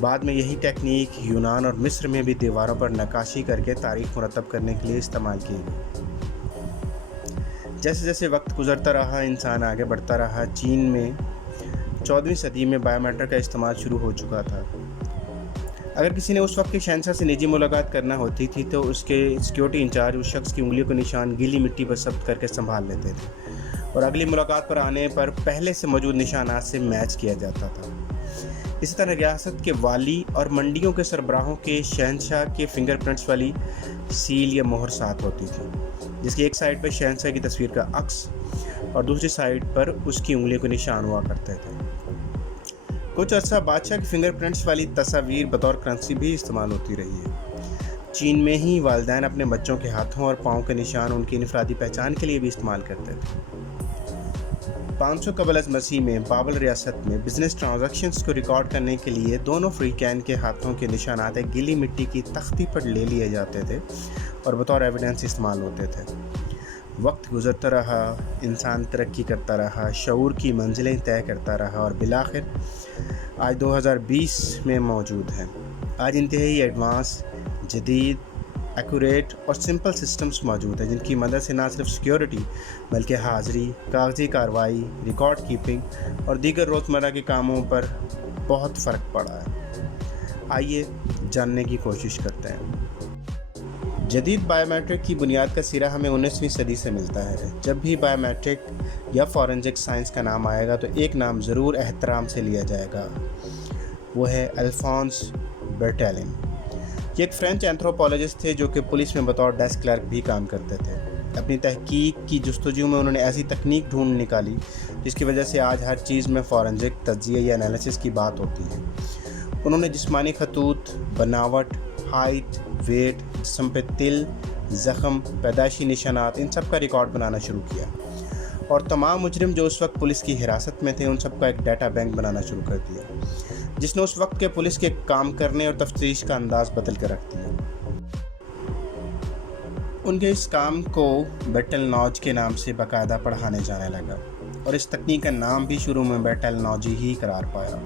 بعد میں یہی ٹیکنیک یونان اور مصر میں بھی دیواروں پر نقاشی کر کے تاریخ مرتب کرنے کے لیے استعمال کی گئی۔ جیسے جیسے وقت گزرتا رہا، انسان آگے بڑھتا رہا، چین میں 14ویں صدی میں بایو میٹرک کا استعمال شروع ہو چکا تھا۔ اگر کسی نے اس وقت کے شہنشاہ سے نجی ملاقات کرنا ہوتی تھی تو اس کے سیکیورٹی انچارج اس شخص کی انگلیوں کے نشان گیلی مٹی پر ثبت کر کے سنبھال لیتے تھے اور اگلی ملاقات پر آنے پر پہلے سے موجود نشانات سے میچ کیا جاتا تھا۔ اسی طرح ریاست کے والی اور منڈیوں کے سربراہوں کے شہنشاہ کے فنگر پرنٹس والی سیل یا مہر ساتھ ہوتی تھی، جس کی ایک سائڈ پر شہنشاہ کی تصویر کا عکس اور دوسری سائڈ پر اس کی انگلیوں کے نشان ہوا کرتے تھے۔ کچھ عرصہ بادشاہ کی فنگر پرنٹس والی تصاویر بطور کرنسی بھی استعمال ہوتی رہی ہے۔ چین میں ہی والدین اپنے بچوں کے ہاتھوں اور پاؤں کے نشان ان کی انفرادی پہچان کے لیے بھی استعمال کرتے تھے۔ 500 قبل از مسیح میں بابل ریاست میں بزنس ٹرانزیکشنز کو ریکارڈ کرنے کے لیے دونوں فریقین کے ہاتھوں کے نشانات ایک گیلی مٹی کی تختی پر لے لیے جاتے تھے اور بطور ایویڈنس استعمال ہوتے تھے۔ وقت گزرتا رہا، انسان ترقی کرتا رہا، شعور کی منزلیں طے کرتا رہا اور بالآخر آج 2020 میں موجود ہیں۔ آج انتہائی ایڈوانس، جدید، ایکوریٹ اور سمپل سسٹمز موجود ہیں جن کی مدد سے نہ صرف سیکیورٹی بلکہ حاضری، کاغذی کارروائی، ریکارڈ کیپنگ اور دیگر روزمرہ کے کاموں پر بہت فرق پڑا ہے۔ آئیے جاننے کی کوشش کرتے ہیں۔ جدید بایو میٹرک کی بنیاد کا سرا ہمیں 19ویں صدی سے ملتا ہے۔ جب بھی بایو میٹرک یا فورنزک سائنس کا نام آئے گا تو ایک نام ضرور احترام سے لیا جائے گا، وہ ہے الفونس برٹیلن۔ یہ ایک فرینچ اینتھروپولوجسٹ تھے جو کہ پولیس میں بطور ڈیسک کلرک بھی کام کرتے تھے۔ اپنی تحقیق کی جستجو میں انہوں نے ایسی تکنیک ڈھونڈ نکالی جس کی وجہ سے آج ہر چیز میں فورنزک تجزیہ یا انالیسس کی بات ہوتی ہے۔ انہوں نے جسمانی خطوط، بناوٹ، ہائٹ، ویٹ، جسم پہ تل، زخم، پیدائشی نشانات، ان سب کا ریکارڈ بنانا شروع کیا اور تمام مجرم جو اس وقت پولیس کی حراست میں تھے ان سب کا ایک ڈیٹا بینک بنانا شروع کر دیا، جس نے اس وقت کے پولیس کے کام کرنے اور تفتیش کا انداز بدل کر رکھ دیا۔ ان کے اس کام کو بیٹلنوج کے نام سے باقاعدہ پڑھانے جانے لگا اور اس تکنیک کا نام بھی شروع میں بیٹلنوجی ہی قرار پایا۔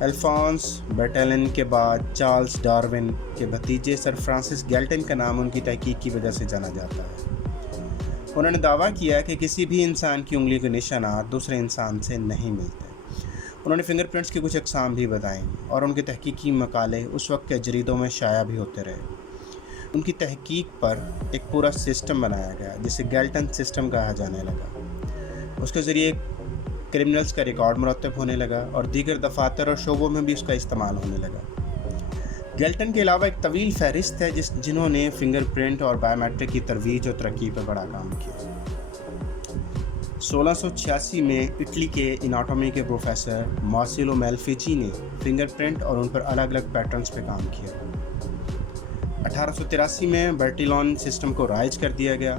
الفونس برٹیلن کے بعد چارلز ڈارون کے بھتیجے سر فرانسس گیلٹن کا نام ان کی تحقیق کی وجہ سے جانا جاتا ہے۔ انہوں نے دعویٰ کیا کہ کسی بھی انسان کی انگلی کے نشانات دوسرے انسان سے نہیں ملتے۔ انہوں نے فنگر پرنٹس کی کچھ اقسام بھی بتائیں اور ان کے تحقیقی مقالے اس وقت کے جریدوں میں شائع بھی ہوتے رہے۔ ان کی تحقیق پر ایک پورا سسٹم بنایا گیا جسے گیلٹن سسٹم کہا جانے لگا۔ اس کے ذریعے کرمنلز کا ریکارڈ مرتب ہونے لگا اور دیگر دفاتر اور شعبوں میں بھی اس کا استعمال ہونے لگا۔ گیلٹن کے علاوہ ایک طویل فہرست ہے جنہوں نے فنگر پرنٹ اور بایو میٹرک کی ترویج اور ترقی پر بڑا کام کیا۔ 1686 میں اٹلی کے اناٹومی کے پروفیسر مارسیلو میلفیچی نے فنگر پرنٹ اور ان پر الگ الگ پیٹرنز پہ کام کیا۔ 1883 میں برٹیلون سسٹم کو رائج کر دیا گیا۔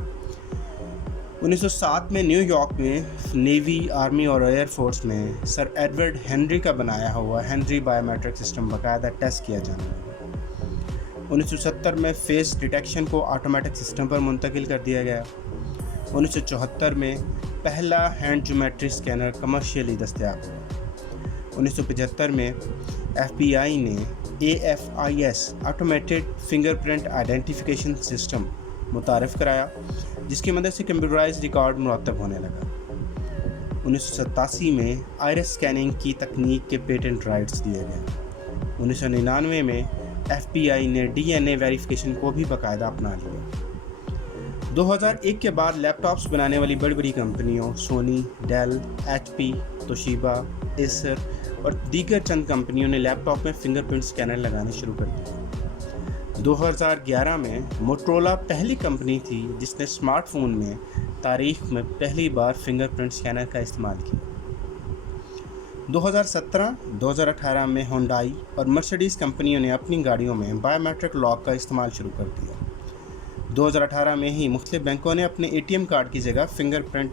1907 میں نیو یارک میں نیوی، آرمی اور ایئر فورس میں سر ایڈورڈ ہنری کا بنایا ہوا ہنری بایو میٹرک سسٹم باقاعدہ ٹیسٹ کیا جانے لگا۔ 1970 میں فیس ڈیٹیکشن کو آٹومیٹک سسٹم پر منتقل کر دیا گیا۔ 1974 میں پہلا ہینڈ جیومیٹری اسکینر کمرشیلی دستیاب ہوا۔ 1975 میں FBI نے AFIS automated finger print identification system متعارف کرایا جس کی مدد سے کمپیوٹرائز ریکارڈ مرتب ہونے لگا۔ 1987 میں آئرس اسکیننگ کی تکنیک کے پیٹنٹ رائٹس دیے گئے۔ 1999 میں FBI نے DNA ویریفیکیشن کو بھی باقاعدہ اپنا لیا۔ 2001 کے بعد لیپ ٹاپس بنانے والی بڑی بڑی کمپنیوں سونی، ڈیل، HP، توشیبا، ایسر اور دیگر چند کمپنیوں نے لیپ ٹاپ میں فنگر پرنٹ اسکینر لگانے شروع کر دیے۔ 2011 میں موٹرولا پہلی کمپنی تھی جس نے اسمارٹ فون میں تاریخ میں پہلی بار فنگر پرنٹ اسکینر کا استعمال کیا۔ 2017-2018 میں ہونڈائی اور مرسڈیز کمپنیوں نے اپنی گاڑیوں میں بایو میٹرک لاک کا استعمال شروع کر دیا۔ 2018 میں ہی مختلف بینکوں نے اپنے ATM کارڈ کی جگہ فنگر پرنٹ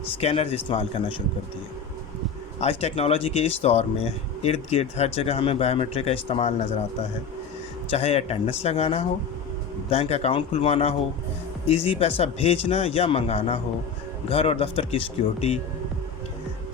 اسکینرز استعمال کرنا شروع کر دیے۔ آج ٹیکنالوجی کے اس دور میں ارد گرد ہر جگہ ہمیں بایو میٹرک کا استعمال نظر آتا ہے، چاہے اٹینڈنس لگانا ہو، بینک اکاؤنٹ کھلوانا ہو، ایزی پیسہ بھیجنا یا منگانا ہو، گھر اور دفتر کی سیکیورٹی،